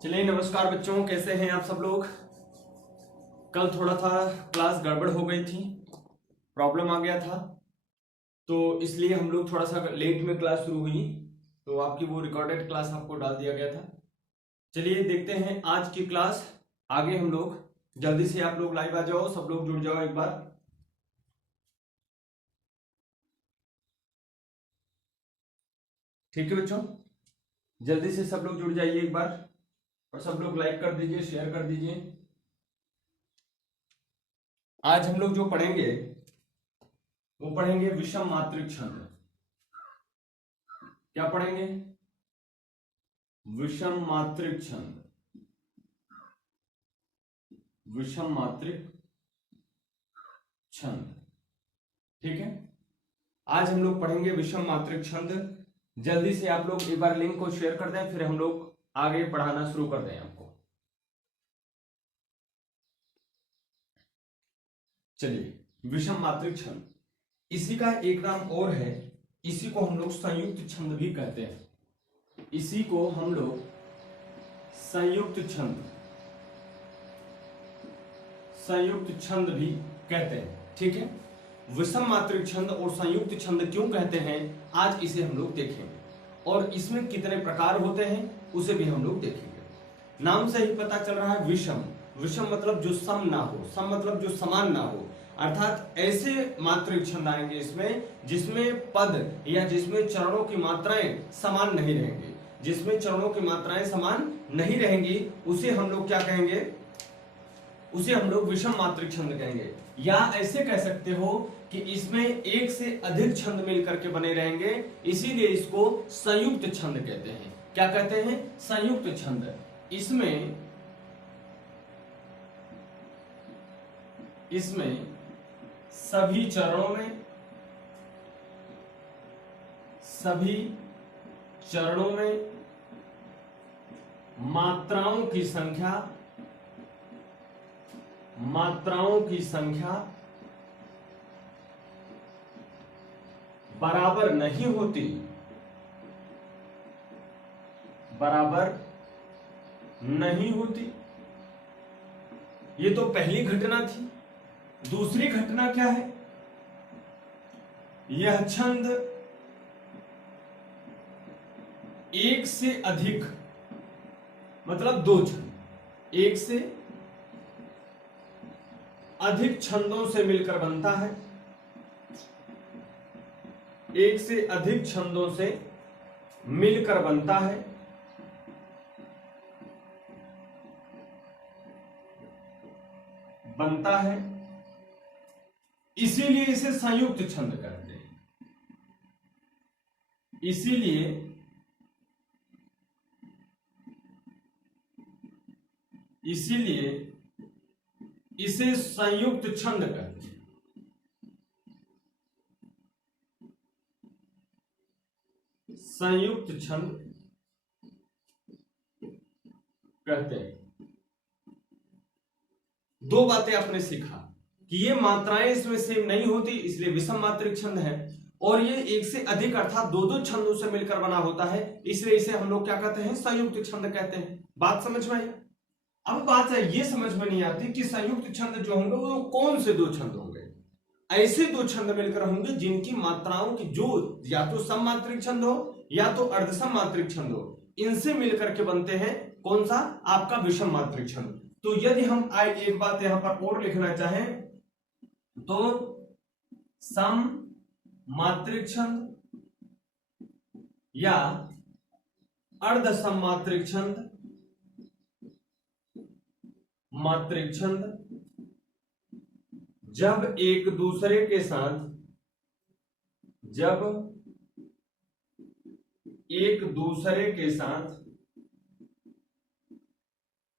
चलिए नमस्कार बच्चों, कैसे हैं आप सब लोग। कल थोड़ा सा क्लास गड़बड़ हो गई थी, प्रॉब्लम आ गया था, तो इसलिए हम लोग थोड़ा सा लेट में क्लास शुरू हुई, तो आपकी वो रिकॉर्डेड क्लास आपको डाल दिया गया था। चलिए देखते हैं आज की क्लास। आगे हम लोग जल्दी से आप लोग लाइव आ जाओ, सब लोग जुड़ जाओ एक बार। ठीक है बच्चों, जल्दी से सब लोग जुड़ जाइए एक बार और सब लोग लाइक कर दीजिए, शेयर कर दीजिए। आज हम लोग जो पढ़ेंगे वो पढ़ेंगे विषम मात्रिक छंद। क्या पढ़ेंगे? विषम मात्रिक छंद। विषम मात्रिक छंद, ठीक है। आज हम लोग पढ़ेंगे विषम मात्रिक छंद। जल्दी से आप लोग एक बार लिंक को शेयर कर दें, फिर हम लोग आगे पढ़ाना शुरू कर दें आपको। चलिए, विषम मात्रिक छंद, इसी का एक नाम और है, इसी को हम लोग संयुक्त छंद भी कहते हैं। इसी को हम लोग संयुक्त छंद, संयुक्त छंद भी कहते हैं, ठीक है। विषम मात्रिक छंद और संयुक्त छंद क्यों कहते हैं, आज इसे हम लोग देखेंगे, और इसमें कितने प्रकार होते हैं उसे भी हम लोग देखेंगे। नाम से ही पता चल रहा है विषम। विषम मतलब जो सम ना हो, सम मतलब जो समान ना हो, अर्थात ऐसे मात्रिक छंद आएंगे इसमें जिसमें पद या जिसमें चरणों की मात्राएं समान नहीं रहेंगी। जिसमें चरणों की मात्राएं समान नहीं रहेंगी उसे हम लोग क्या कहेंगे, उसे हम लोग विषम मात्रिक छंद कहेंगे। या ऐसे कह सकते हो कि इसमें एक से अधिक छंद मिलकर के बने रहेंगे, इसीलिए इसको संयुक्त छंद कहते हैं। क्या कहते हैं? संयुक्त छंद। इसमें सभी चरणों में मात्राओं की संख्या बराबर नहीं होती। ये तो पहली घटना थी। दूसरी घटना क्या है? यह छंद एक से अधिक, मतलब दो छंद, एक से अधिक छंदों से मिलकर बनता है। एक से अधिक छंदों से मिलकर बनता है, इसीलिए इसे संयुक्त छंद कहते हैं। इसीलिए इसे संयुक्त छंद कहते हैं। संयुक्त छंद कहते हैं। दो बातें आपने सीखा कि ये मात्राएं इसमें सेम नहीं होती, इसलिए विषम मात्रिक छंद है, और ये एक से अधिक अर्थात दो दो छंदों से मिलकर बना होता है, इसलिए इसे हम लोग क्या कहते हैं? संयुक्त छंद कहते हैं। बात समझ में आई? अब बात है ये समझ में नहीं आती कि संयुक्त छंद जो होंगे वो कौन से दो छंद होंगे। ऐसे दो छंद मिलकर होंगे जिनकी मात्राओं की जो या तो सम मात्रिक छंद हो या तो अर्धसम मात्रिक छंद हो, इनसे मिलकर के बनते हैं कौन सा? आपका विषम मात्रिक छंद। तो यदि हम एक बात यहां पर और लिखना चाहें तो सम मात्रिक छंद या अर्धसम मात्रिक छंद जब एक दूसरे के साथ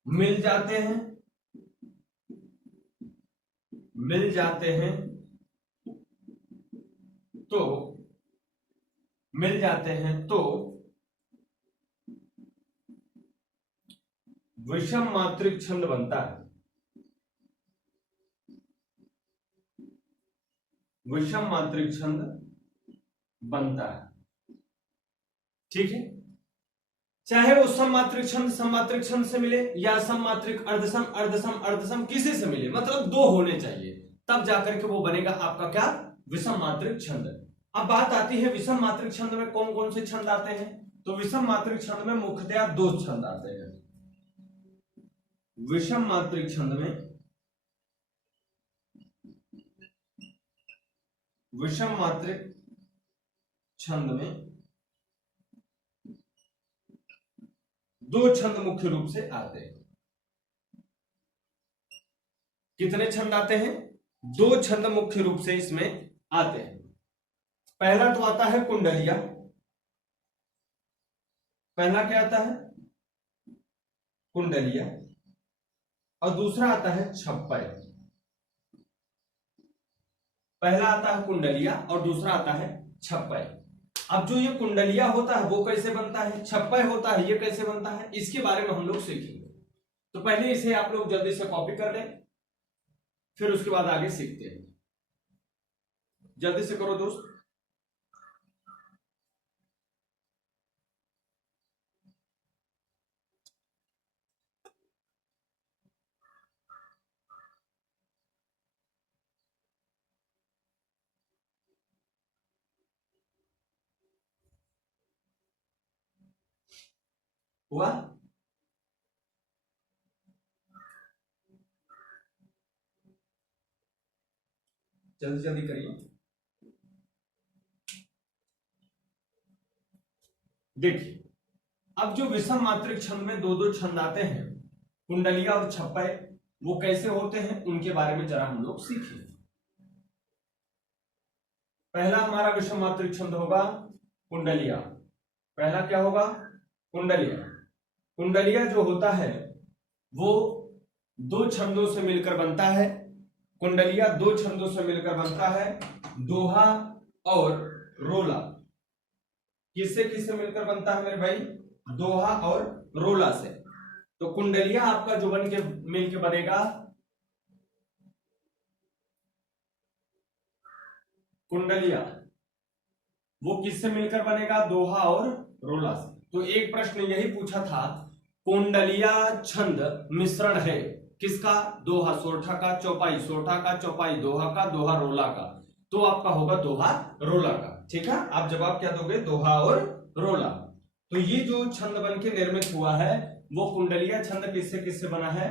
मिल जाते हैं तो विषम मात्रिक छंद बनता है। विषम मात्रिक छंद बनता है, ठीक है। चाहे वो सममात्रिक छंद से मिले या सममात्रिक अर्धसम अर्धसम अर्धसम किसी से मिले, मतलब दो होने चाहिए, तब जाकर के वो बनेगा आपका क्या, विषम मात्रिक छंद। अब बात आती है विषम मात्रिक छंद में कौन कौन से छंद आते हैं। तो विषम मात्रिक छंद में मुख्यतया दो छंद आते हैं। विषम मात्रिक छंद में दो छंद मुख्य रूप से आते हैं। कितने छंद आते हैं, दो छंद मुख्य रूप से इसमें आते हैं। पहला तो आता है कुंडलिया, पहला क्या आता है, कुंडलिया, और दूसरा आता है छप्पय। पहला आता है कुंडलिया और दूसरा आता है छप्पय। अब जो ये कुंडलिया होता है वो कैसे बनता है, छप्पय होता है ये कैसे बनता है, इसके बारे में हम लोग सीखेंगे। तो पहले इसे आप लोग जल्दी से कॉपी कर लें, फिर उसके बाद आगे सीखते हैं। जल्दी से करो दोस्त। हुआ, जल्दी जल्दी करिए। देखिए, अब जो विषम मात्रिक छंद में दो दो छंद आते हैं, कुंडलिया और छप्पय, वो कैसे होते हैं उनके बारे में जरा हम लोग सीखें। पहला हमारा विषम मात्रिक छंद होगा कुंडलिया। पहला क्या होगा, कुंडलिया। कुंडलिया जो होता है वो दो छंदों से मिलकर बनता है। कुंडलिया दो छंदों से मिलकर बनता है, दोहा और रोला। किससे किससे मिलकर बनता है मेरे भाई, दोहा और रोला से। तो कुंडलिया आपका जो बन के मिलके बनेगा, कुंडलिया वो किससे मिलकर बनेगा, दोहा और रोला से। तो एक प्रश्न यही पूछा था, कुंडलिया छंद मिश्रण है किसका, दोहा सोरठा का, चौपाई सोरठा का, चौपाई दोहा का, दोहा रोला का। तो आपका होगा दोहा रोला का। ठीक है, आप जवाब क्या दोगे, दोहा और रोला। तो ये जो छंद बन के निर्मित हुआ है वो कुंडलिया छंद किससे किससे बना है,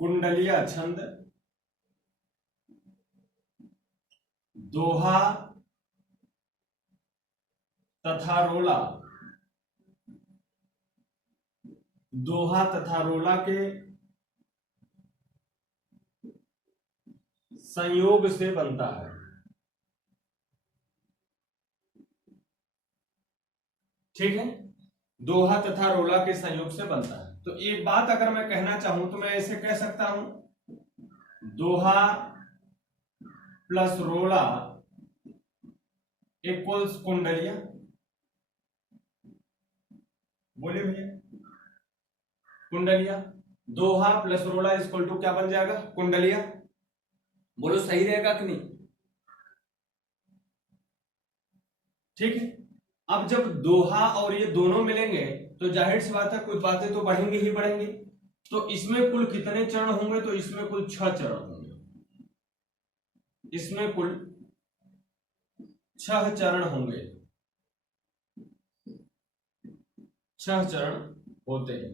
कुंडलिया छंद दोहा तथा रोला, दोहा तथा रोला के संयोग से बनता है। ठीक है, दोहा तथा रोला के संयोग से बनता है। तो एक बात अगर मैं कहना चाहूं तो मैं ऐसे कह सकता हूं, दोहा प्लस रोला इक्वल्स कुंडलिया। बोलिए भैया, कुंडलिया, दोहा प्लस रोला इक्वल टू क्या बन जाएगा, कुंडलिया। बोलो सही रहेगा कि नहीं। ठीक है, अब जब दोहा और ये दोनों मिलेंगे तो जाहिर सी बात है कुछ बातें तो बढ़ेंगी ही बढ़ेंगी। तो इसमें कुल कितने चरण होंगे, तो इसमें कुल 6 चरण होंगे। इसमें कुल 6 चरण होंगे, 6 चरण होते हैं।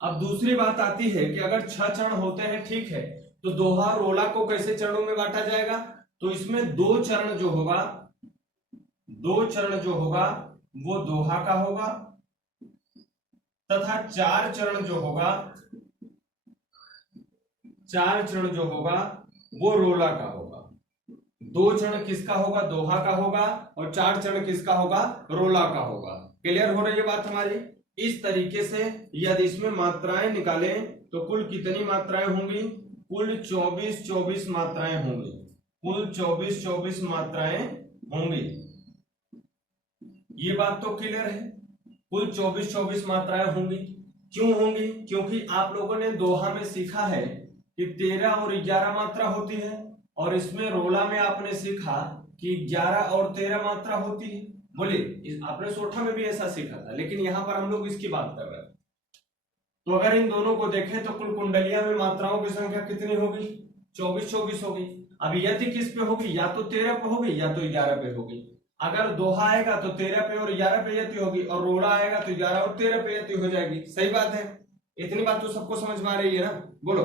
अब दूसरी बात आती है कि अगर 6 चरण होते हैं, ठीक है, तो दोहा रोला को कैसे चरणों में बांटा जाएगा। तो इसमें 2 चरण जो होगा, 2 चरण जो होगा वो दोहा का होगा, तथा 4 चरण जो होगा, 4 चरण जो होगा वो रोला का होगा। 2 चरण किसका होगा, दोहा का होगा, और 4 चरण किसका होगा, रोला का होगा। क्लियर हो रही है बात हमारी। इस तरीके से यदि इसमें मात्राएं निकालें तो कुल कितनी मात्राएं होंगी, कुल 24 मात्राएं होंगी, कुल 24 मात्राएं होंगी। ये बात तो क्लियर है, कुल 24 मात्राएं होंगी। क्यों होंगी, क्योंकि आप लोगों ने दोहा में सीखा है कि 13 और 11 मात्रा होती है, और इसमें रोला में आपने सीखा कि 11 और 13 मात्रा होती है। बोलिए, आपने सोठा में भी ऐसा सीखा था, लेकिन यहां पर हम लोग इसकी बात कर रहे हैं। तो अगर इन दोनों को देखें तो कुल कुंडलिया में मात्राओं की संख्या कितनी होगी? 24 होगी। अब यदि किस पे होगी? या तो 13 पे होगी या तो 11 पे होगी। अगर दोहा आएगा तो 13 पे और 11 पे यति होगी, और रोला आएगा तो 11 और 13 पे यति हो जाएगी। सही बात है, इतनी बात तो सबको समझ में आ रही है ना? बोलो।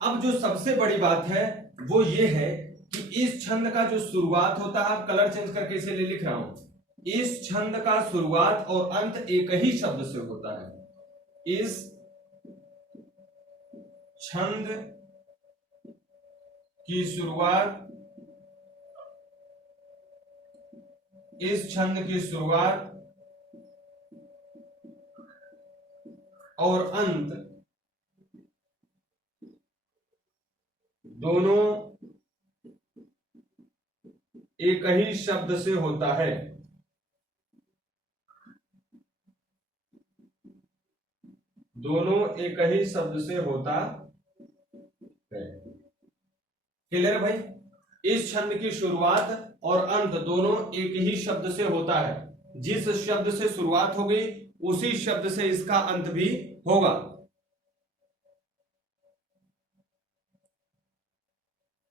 अब जो सबसे बड़ी बात है वो ये है कि इस छंद का जो शुरुआत होता है, आप कलर चेंज करके इसे लिख रहा हूं, इस छंद का शुरुआत और अंत एक ही शब्द से होता है। इस छंद की शुरुआत, इस छंद की शुरुआत और अंत दोनों एक ही शब्द से होता है। दोनों एक ही शब्द से होता है। क्लियर भाई? इस छंद की शुरुआत और अंत दोनों एक ही शब्द से होता है। जिस शब्द से शुरुआत होगी उसी शब्द से इसका अंत भी होगा।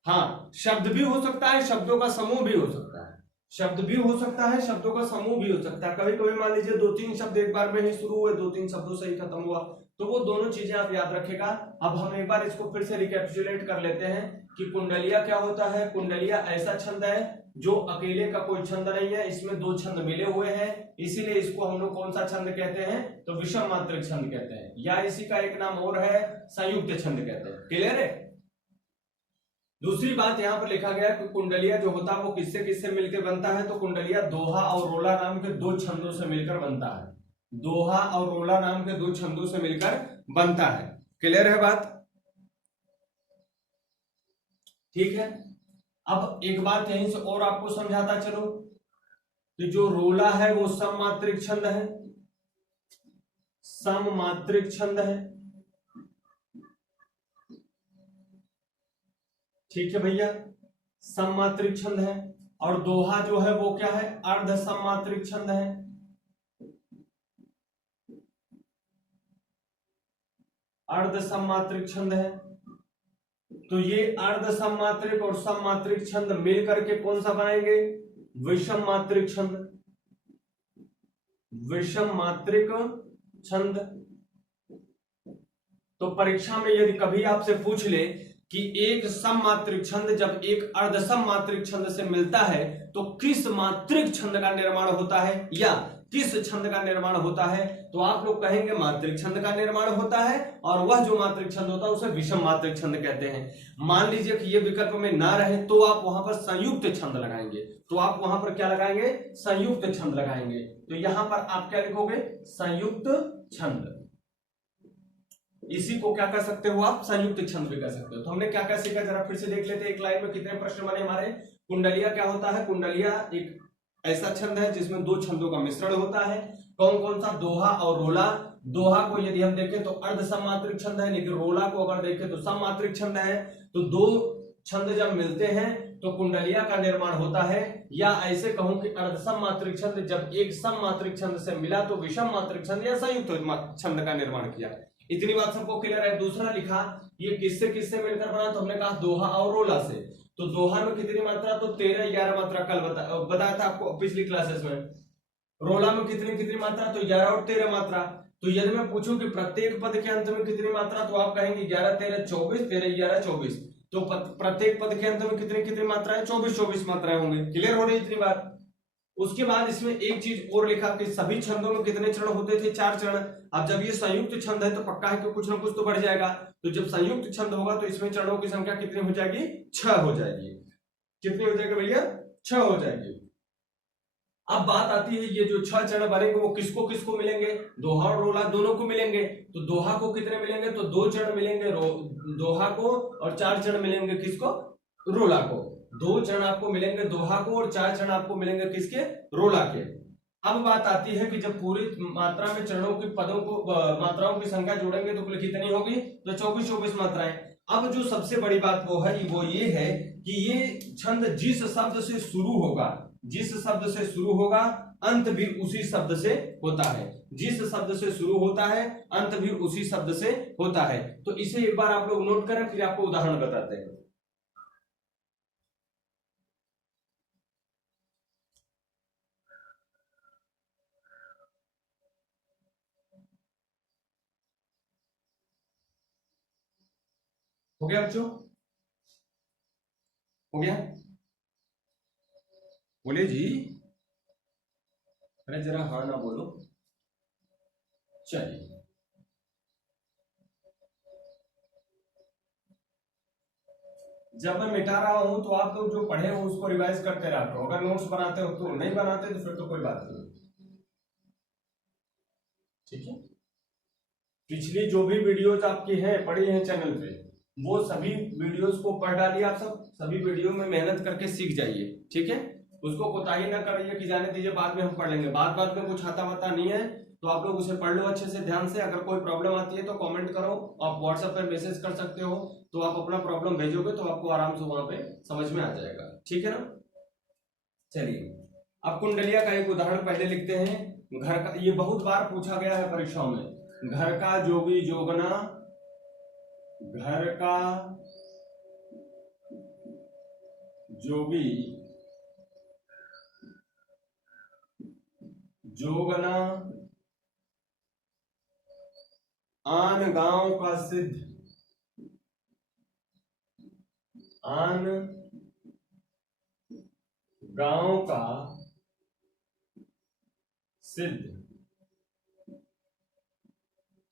हाँ, शब्द भी हो सकता है, शब्दों का समूह भी हो सकता है। शब्द भी हो सकता है, शब्दों का समूह भी हो सकता है। कभी कभी मान लीजिए 2-3 शब्द एक बार में ही शुरू हुए, 2-3 शब्दों से ही खत्म हुआ, तो वो दोनों चीजें आप याद रखेगा। अब हम एक बार इसको फिर से रिकैपिचुलेट कर लेते हैं कि कुंडलिया क्या होता है। कुंडलिया ऐसा छंद है जो अकेले का कोई छंद नहीं है, इसमें 2 छंद मिले हुए हैं, इसीलिए इसको हम लोग कौन सा छंद कहते हैं? तो विषम मात्रिक छंद कहते हैं, या इसी का एक नाम और है, संयुक्त छंद कहते हैं। क्लियर है? दूसरी बात यहां पर लिखा गया कि कुंडलिया जो होता है वो किससे किससे मिलकर बनता है? तो कुंडलिया दोहा और रोला नाम के 2 छंदों से मिलकर बनता है। दोहा और रोला नाम के 2 छंदों से मिलकर बनता है। क्लियर है बात? ठीक है। अब एक बात यहीं से और आपको समझाता चलो कि जो रोला है वो सममात्रिक छंद है, सममात्रिक छंद है। ठीक है भैया, सममात्रिक छंद है। और दोहा जो है वो क्या है? अर्ध सममात्रिक छंद है। अर्ध सममात्रिक छंद है। तो ये अर्ध सममात्रिक और सममात्रिक छंद मिल करके कौन सा बनाएंगे? विषम मात्रिक छंद। विषम मात्रिक छंद। तो परीक्षा में यदि कभी आपसे पूछ ले कि एक सममात्रिक छंद जब एक अर्ध सममात्रिक छंद से मिलता है तो किस मात्रिक छंद का निर्माण होता है, या किस छंद का निर्माण होता है, तो आप लोग कहेंगे मात्रिक छंद का निर्माण होता है, और वह जो मात्रिक छंद होता है उसे विषम मात्रिक छंद कहते हैं। मान लीजिए कि ये विकल्प में ना रहे तो आप वहां पर संयुक्त छंद लगाएंगे। तो आप वहां पर क्या लगाएंगे? संयुक्त छंद लगाएंगे। तो यहां पर आप क्या लिखोगे? संयुक्त छंद। इसी को क्या कर सकते हो आप? संयुक्त छंद भी कर सकते हो। तो हमने क्या क्या सीखा, जरा फिर से देख लेते हैं। एक लाइन में कितने प्रश्न बने हमारे। कुंडलिया क्या होता है? कुंडलिया एक ऐसा छंद है जिसमें 2 छंदों का मिश्रण होता है। कौन कौन सा? दोहा और रोला। दोहा को यदि हम देखें तो अर्ध सममात्रिक छंद है, लेकिन रोला को अगर देखें तो सममात्रिक छंद है। तो 2 छंद जब मिलते हैं तो कुंडलिया का निर्माण होता है, या ऐसे कहूं कि अर्ध सममात्रिक छंद जब एक सममात्रिक छंद से मिला तो विषम मात्रिक छंद या संयुक्त छंद का निर्माण किया। इतनी बात सबको क्लियर है? दूसरा लिखा ये किससे किससे मिलकर बना, तो हमने कहा दोहा और रोला से। तो दोहा में कितनी मात्रा? तो 13-11 मात्रा कल बताया था आपको पिछली क्लासेस में। रोला में कितनी कितनी मात्रा? तो 11 और 13 मात्रा। तो यदि मैं पूछूं कि प्रत्येक पद के अंत में कितनी मात्रा, तो आप कहेंगे 11 13 24, 13 11 24। तो प्रत्येक पद के अंत में कितनी कितनी मात्राएं? 24 मात्राएं होंगी। क्लियर हो रही इतनी बात? उसके बाद इसमें एक चीज और लिखा कि सभी छंदों में कितने चरण होते थे? 4 चरण। अब जब ये संयुक्त छंद है तो पक्का है कि कुछ ना कुछ तो बढ़ जाएगा। तो जब संयुक्त छंद होगा तो इसमें चरणों की संख्या कितनी हो जाएगी? 6 हो जाएगी। कितनी हो जाएगी भैया? 6 हो जाएगी। अब बात आती है ये जो 6 चरण बनेंगे वो किसको किसको मिलेंगे? दोहा और रोला दोनों को मिलेंगे। तो दोहा को कितने मिलेंगे? तो 2 चरण मिलेंगे दोहा को, और 4 चरण मिलेंगे किसको? रोला को। 2 चरण आपको मिलेंगे दोहा को, और 4 चरण आपको मिलेंगे किसके? रोला के। अब बात आती है कि जब पूरी मात्रा में चरणों की पदों को मात्राओं की संख्या जोड़ेंगे तो कुल कितनी होगी? तो 24 मात्राएं। अब जो सबसे बड़ी बात वो ये है कि ये छंद जिस शब्द से शुरू होगा, जिस शब्द से शुरू होगा अंत भी उसी शब्द से होता है। जिस शब्द से शुरू होता है अंत भी उसी शब्द से होता है। तो इसे एक बार आप लोग नोट करें, फिर आपको उदाहरण बताते हैं। हो गया बच्चों? हो गया? बोले जी। अरे जरा हाँ ना बोलो। चलिए, जब मैं मिटा रहा हूं तो आप लोग जो पढ़े हो उसको रिवाइज करते रहा करो। अगर नोट्स बनाते हो तो, नहीं बनाते तो फिर तो कोई बात नहीं। ठीक है? पिछली जो भी वीडियोस आपकी हैं पड़ी हैं चैनल पे, वो सभी वीडियोस को पढ़ डालिए। आप सब सभी वीडियो में मेहनत करके सीख जाइए। ठीक है? उसको कोताही ना करिए कि जाने दीजिए बाद में हम पढ़ लेंगे। बात में कुछ आता वाता नहीं है तो आप लोग उसे पढ़ लो अच्छे से ध्यान से। अगर कोई प्रॉब्लम आती है तो कमेंट करो, आप व्हाट्सएप पर मैसेज कर सकते हो। तो आप अपना प्रॉब्लम भेजोगे तो आपको आराम से वहां पे समझ में आ जाएगा। ठीक है ना? चलिए, अब कुंडलिया का एक उदाहरण पहले लिखते हैं। घर का, ये बहुत बार पूछा गया है परीक्षाओं में। घर का जोगी जोगना, घर का जोगी जोगना, आन गांव का सिद्ध, आन गांव का सिद्ध।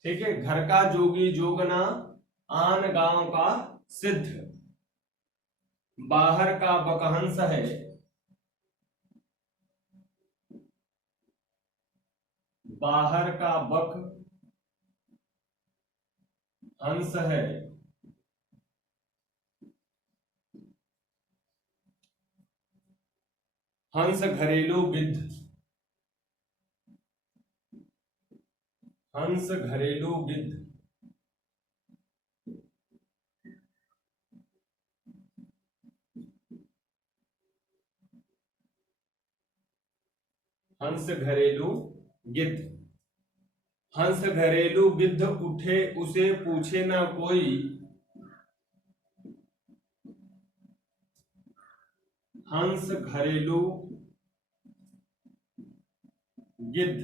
ठीक है? घर का जोगी जोगना, आन गांव का सिद्ध, बाहर का बकहंस है, बाहर का बक हंस है, हंस घरेलू गिद्ध, हंस घरेलू गिद्ध, हंस घरेलू गिद्ध। हंस घरेलू गिद्ध उठे उसे पूछे ना कोई, हंस घरेलू गिद्ध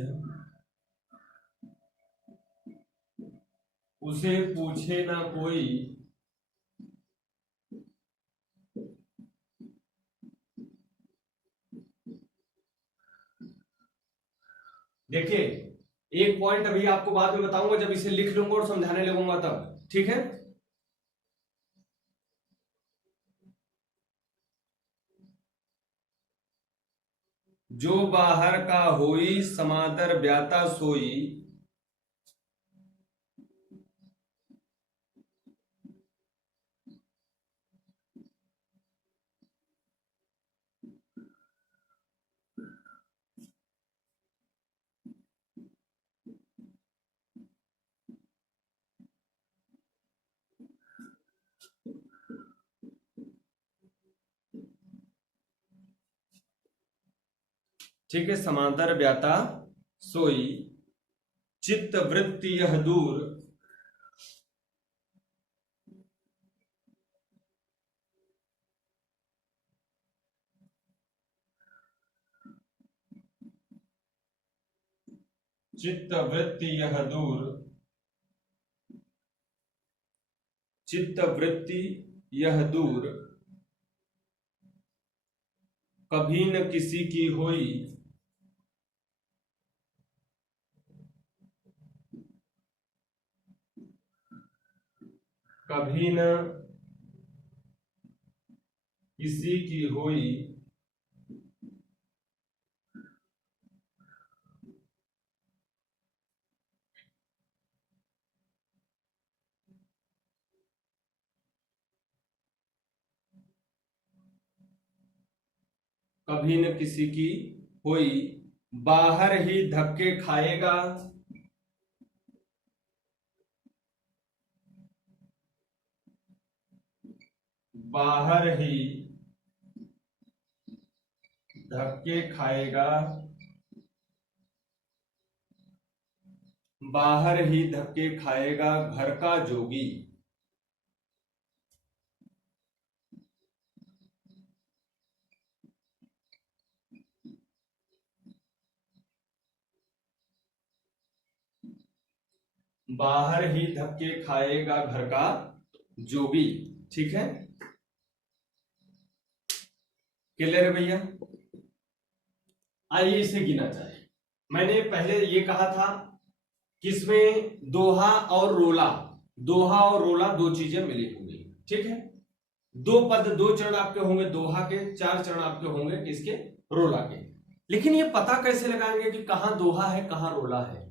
उसे पूछे ना कोई, देखिए एक पॉइंट अभी आपको बाद में बताऊंगा जब इसे लिख लूंगा और समझाने लगूंगा तब। ठीक है? जो बाहर का होई समादर ब्याता सोई, ठीक है, समांतर ब्याता सोई, चित्त वृत्ति यह दूर, चित्त वृत्ति यह दूर, चित्त वृत्ति यह दूर, कभी न किसी की होई, कभी न किसी की होई, कभी न किसी की होई, बाहर ही धक्के खाएगा, बाहर ही धक्के खाएगा, बाहर ही धक्के खाएगा घर का जोगी। बाहर ही धक्के खाएगा घर का जोगी। ठीक है, क्लियर है भैया? आइए इसे गिना जाए। मैंने पहले ये कहा था कि इसमें दोहा और रोला, दोहा और रोला दो चीजें मिली होंगी। ठीक है, दो पद, दो चरण आपके होंगे दोहा के, चार चरण आपके होंगे किसके? रोला के। लेकिन ये पता कैसे लगाएंगे कि कहां दोहा है कहां रोला है?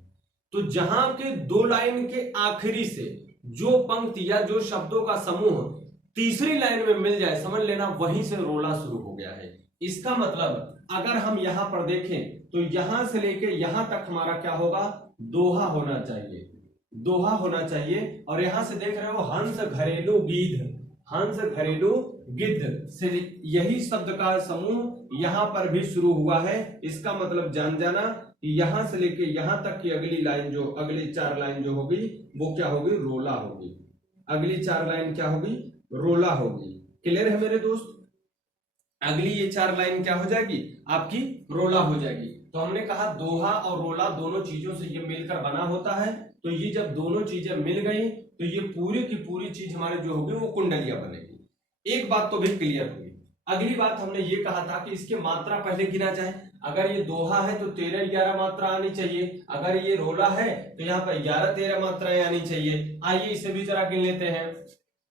तो जहां के दो लाइन के आखिरी से जो पंक्ति या जो शब्दों का समूह तीसरी लाइन में मिल जाए, समझ लेना वहीं से रोला शुरू हो गया है। इसका मतलब अगर हम यहां पर देखें तो यहां से लेके यहां तक हमारा क्या होगा? दोहा होना चाहिए, दोहा होना चाहिए। और यहां से देख रहे हो हंस घरेलू गिद्ध, हंस घरेलू गिद्ध से यही शब्द का समूह यहां पर भी शुरू हुआ है। इसका मतलब जान जाना कि यहां से लेके यहां तक की अगली लाइन, जो अगली चार लाइन जो होगी वो क्या होगी? रोला होगी। अगली चार लाइन क्या होगी? रोला होगी। क्लियर है मेरे दोस्त? अगली ये चार लाइन क्या हो जाएगी? आपकी रोला हो जाएगी। तो हमने कहा दोहा और रोला दोनों चीजों से ये मिलकर बना होता है। तो ये जब दोनों चीजें मिल गई तो ये पूरी की पूरी चीज हमारे जो होगी वो कुंडलियां बनेगी। एक बात तो भी क्लियर हुई। अगली बात हमने ये कहा था कि इसके मात्रा पहले गिना जाए। अगर ये दोहा है तो 13-11 मात्रा आनी चाहिए, अगर ये रोला है तो यहाँ पर 11-13 मात्राएं आनी चाहिए। आइए इसे भी जरा गिन लेते हैं।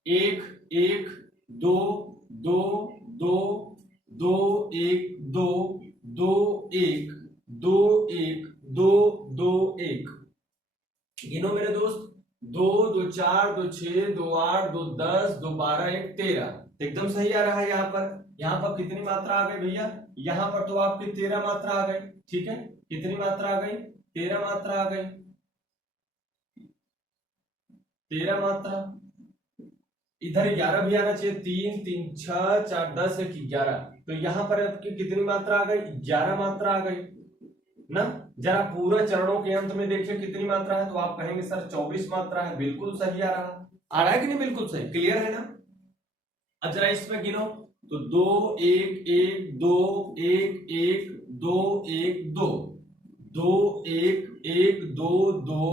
1 1 2 2 2 2 1 2 2 1 2 1 2 2 1। गिनो मेरे दोस्त। 2 2 4 2 6 2 8 2 10 2 12 1 13। एकदम सही आ रहा है। यहाँ पर कितनी मात्रा आ गई भैया? यहाँ पर तो आपकी 13 मात्रा आ गई। ठीक है, कितनी मात्रा आ गई? 13 मात्रा आ गई, 13 मात्रा। इधर 11 भी आना चाहिए। 3 3 6 4 10 1 11। तो यहाँ पर आपकी कितनी मात्रा आ गई? 11 मात्रा आ गई ना। जरा पूरा चरणों के अंत में देखिए कितनी मात्रा है, तो आप कहेंगे सर 24 मात्रा है। बिल्कुल सही आ रहा है कि नहीं? बिल्कुल सही, क्लियर है ना? अब जरा इसमें गिनो तो 2 1 1 2 1 1 2 1 2 2 1 1 2 2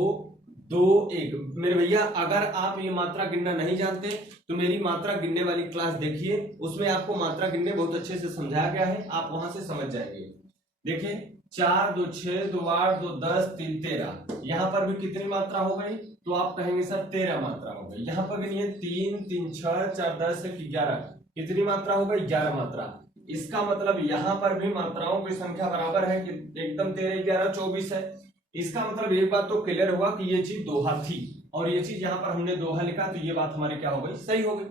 2 1। मेरे भैया अगर आप ये मात्रा गिनना नहीं जानते तो मेरी मात्रा गिनने वाली क्लास देखिए, उसमें आपको मात्रा गिनने बहुत अच्छे से समझाया गया है, आप वहां से समझ जाएंगे। देखिए 4 2 6 2 8 2 10 3 13। यहाँ पर भी कितनी मात्रा हो गई? तो आप कहेंगे सर 13 मात्रा हो गई। यहाँ पर गिनिए 3 3 6 4 10 1 11। कितनी मात्रा हो गई? 11 मात्रा। इसका मतलब यहाँ पर भी मात्राओं की संख्या बराबर है कि एकदम 13 11 24 है। इसका मतलब एक बात तो क्लियर हुआ कि ये चीज दोहा थी, और ये चीज यहाँ पर हमने दोहा लिखा तो ये बात हमारी क्या हो गई? सही हो गई।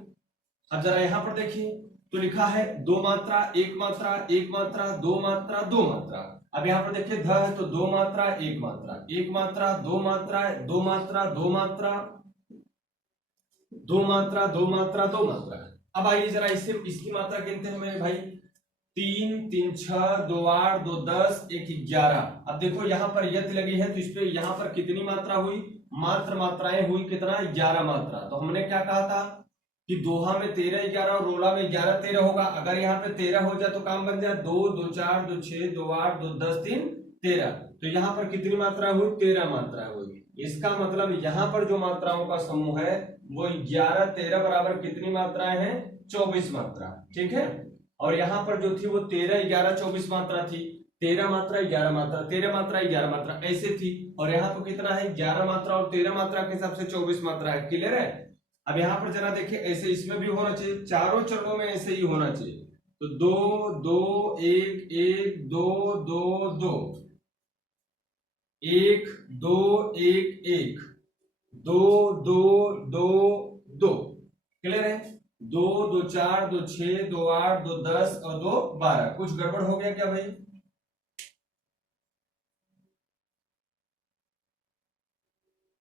अब जरा यहाँ पर देखिए तो लिखा है 2 मात्रा 1 मात्रा 1 मात्रा 2 मात्रा 2 मात्रा। अब यहाँ पर देखिए ध है तो 2 मात्रा 1 मात्रा 1 मात्रा 2 मात्रा 2 मात्रा 2 मात्रा 2 मात्रा 2 मात्रा 2 मात्रा। अब आइए जरा इससे इसकी मात्रा गिनते हैं मेरे भाई। 3 3 6 2 8 2 10 1 11। अब देखो यहाँ पर यति लगी है तो इस पे यहाँ पर कितनी मात्रा हुई? मात्राएं हुई कितना? 11 मात्रा। तो हमने क्या कहा था कि दोहा में 13 11 और रोला में 11 13 होगा। अगर यहाँ पे 13 हो जाए तो काम बन जाए 2 2 4 2 6 2 8 2 10 3 13। तो यहाँ पर कितनी मात्रा हुई? 13 मात्रा हुई। इसका मतलब यहाँ पर जो मात्राओं का समूह है वो 11 13 बराबर कितनी मात्राएं हैं? 24 मात्रा। ठीक है, और यहाँ पर जो थी वो 13 11 24 मात्रा थी। 13 मात्रा 11 मात्रा 13 मात्रा 11 मात्रा ऐसे थी। और यहाँ तो कितना है? 11 मात्रा और 13 मात्रा के हिसाब से 24 मात्रा है। क्लियर है? अब यहाँ पर जरा देखिए ऐसे इसमें भी होना चाहिए, चारों चरणों में ऐसे ही होना चाहिए। तो 2 2 1 1 2 2 2 1 2 1 1 2 2 2 2। क्लियर है? 2 2 4 2 6 2 8 2 10 और 2 12। कुछ गड़बड़ हो गया क्या भाई?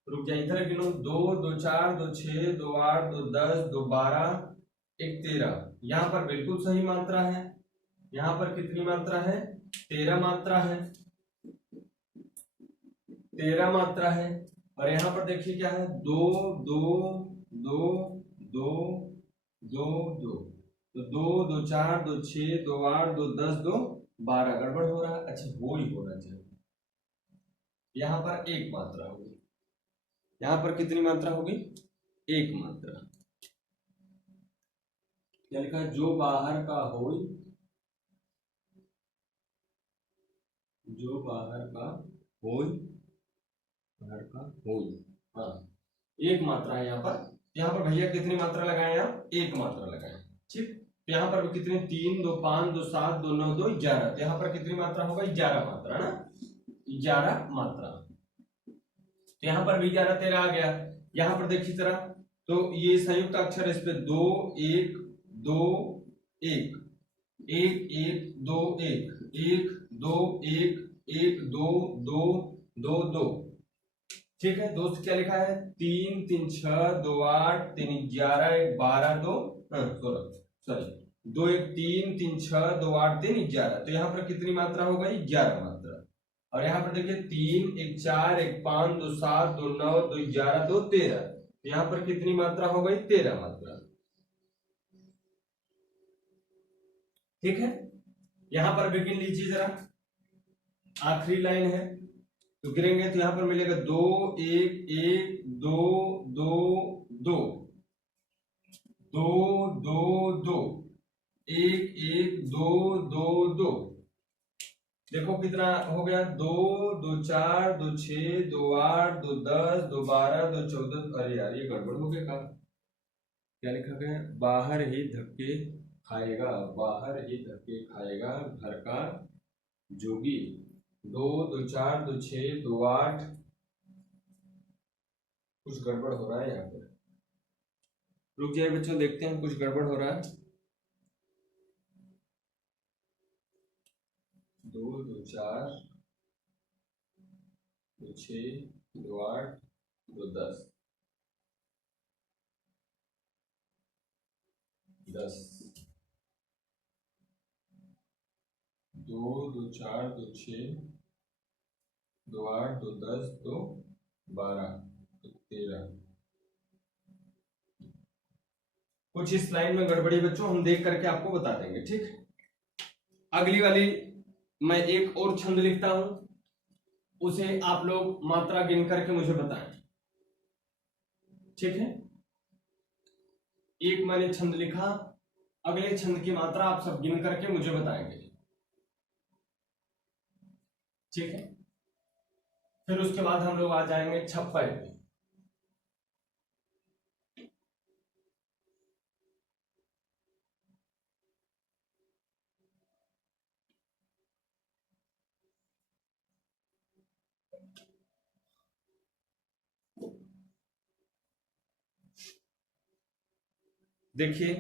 रुक जाइए, इधर गिनो। 2 2 4 2 6 2 8 2 10 2 12 एक 13, यहाँ पर बिल्कुल सही मात्रा है। यहाँ पर कितनी मात्रा है? 13 मात्रा है, 13 मात्रा है। और यहाँ पर देखिए क्या है? 2 2 2 2 2 2, तो 2 2 4 2 6 2 8 2 10 2 12 गड़बड़ हो रहा है। अच्छा, वो ही होना चाहिए। यहाँ पर एक मात्रा होगी, यहाँ पर कितनी मात्रा होगी? एक मात्रा। क्या लिखा? जो बाहर का हो, जो बाहर का हो, बाहर का हो। हाँ, एक मात्रा है यहाँ पर। यहाँ पर भैया कितनी मात्रा लगाए? आप एक मात्रा लगाए, ठीक। यहाँ पर भी कितने? 3 2 5 2 7 2 9 2 11, तो यहाँ पर कितनी मात्रा होगा? 11 मात्रा ना, 11 मात्रा। तो यहाँ पर भी 11 13 आ गया। यहाँ पर देखिए जरा, तो ये संयुक्त अक्षर, इस पे 2 1 2 1 1 1 2 1 1 2 1 1 2 2 2 2, ठीक है दोस्त। क्या लिखा है? 3 3 6 2 8 3 11 1 12 2 सॉरी 2 1 3 3 6 2 8 3 11, तो यहाँ पर कितनी मात्रा हो गई? 11 मात्रा। और यहाँ पर देखिए 3 1 4 1 5 2 7 2 9 2 11 2 13, यहाँ पर कितनी मात्रा हो गई? 13 मात्रा, ठीक है। यहाँ पर भी गिन लीजिए जरा, आखिरी लाइन है, तो गिरेंगे तो यहाँ पर मिलेगा 2 1 1 2 2 2 2 2 2 1 1 2 2 2, देखो कितना हो गया? 2 2 4 2 6 2 8 2 10 2 12 2 14। अरे यार, ये गड़बड़ हो गया। कहा क्या लिखा गया? बाहर ही धक्के खाएगा, बाहर ही धक्के खाएगा घर का जोगी। 2 2 4 2 6 2 8, कुछ गड़बड़ हो रहा है यहाँ पर। रुक जाइए बच्चों, देखते हैं कुछ गड़बड़ हो रहा है। 2 2 4 2 6 2 8 2 10 10 2 2 4 2 6 2 8 2 10 2 12 13। कुछ इस लाइन में गड़बड़ी बच्चों, हम देख करके आपको बता देंगे, ठीक। अगली वाली मैं एक और छंद लिखता हूं, उसे आप लोग मात्रा गिन करके मुझे बताएं, ठीक है। एक मैंने छंद लिखा, अगले छंद की मात्रा आप सब गिन करके मुझे बताएंगे, ठीक है। फिर उसके बाद हम लोग आ जाएंगे छप्पन पे। देखिए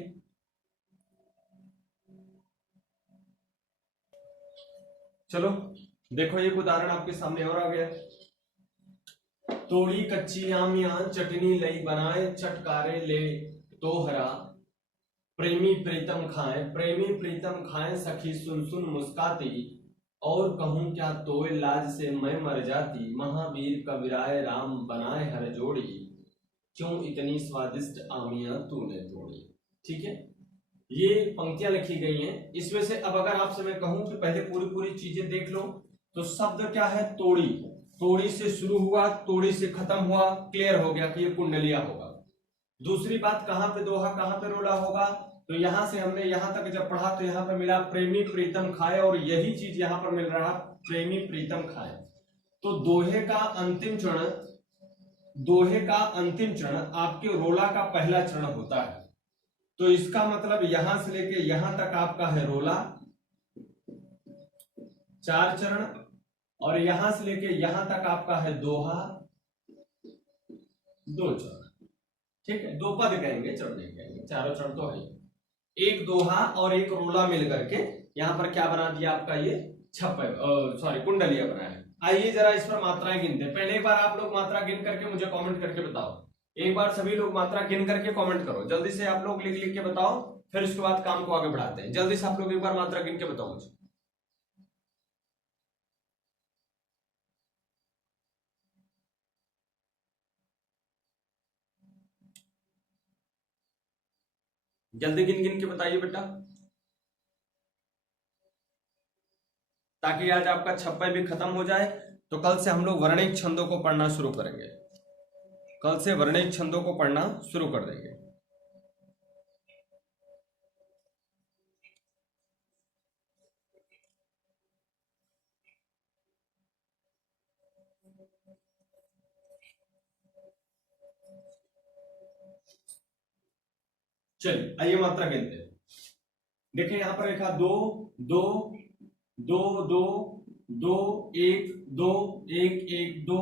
चलो, देखो एक उदाहरण आपके सामने और आ गया। तोड़ी कच्ची आमियां चटनी लई बनाए, चटकारे ले तोहरा, प्रेमी प्रीतम खाए, प्रेमी प्रीतम खाए, सखी सुन सुन मुस्काती, और कहूं क्या तोय लाज से मैं मर जाती, महावीर कबीराय राम बनाए हर जोड़ी, क्यों इतनी स्वादिष्ट आमियां तूने तोड़ी। ठीक है, ये पंक्तियां लिखी गई हैं। इसमें से अब अगर आपसे मैं कहूं कि पहले पूरी पूरी चीजें देख लो, तो शब्द क्या है? तोड़ी। तोड़ी से शुरू हुआ, तोड़ी से खत्म हुआ, क्लियर हो गया कि ये कुंडलिया होगा। दूसरी बात, कहां पे दोहा कहां पे रोला होगा? तो यहां से हमने यहां तक जब पढ़ा तो यहां पे मिला प्रेमी प्रीतम खाए, और यही चीज यहां पर मिल रहा प्रेमी प्रीतम खाए। तो दोहे का अंतिम चरण, दोहे का अंतिम चरण आपके रोला का पहला चरण होता है। तो इसका मतलब यहां से लेके यहां तक आपका है रोला 4 चरण, और यहां से लेके यहां तक आपका है दोहा 2 चरण। ठीक है, 2 पद कहेंगे, चरण नहीं कहेंगे, चारों चरण तो है। एक दोहा और एक रोला मिल करके यहां पर क्या बना दिया आपका? ये कुंडलिया बना है। आइए जरा इस पर मात्राएं गिनते हैं। पहले एक बार आप लोग मात्रा गिन करके मुझे कमेंट करके बताओ। एक बार सभी लोग मात्रा गिन करके कमेंट करो, जल्दी से आप लोग लिख लिख के बताओ, फिर उसके बाद काम को आगे बढ़ाते हैं। जल्दी से आप लोग एक बार मात्रा गिन के बताओ मुझे। जल्दी गिन गिन के बताइए बेटा, ताकि आज आपका 26 भी खत्म हो जाए। तो कल से हम लोग वर्णिक छंदों को पढ़ना शुरू करेंगे, कल से वर्णिक छंदों को पढ़ना शुरू कर देंगे। चलिए आइए मात्रा गिनते हैं। देखिए यहां पर लिखा 2 2 2 2 2 1 2 1 1 2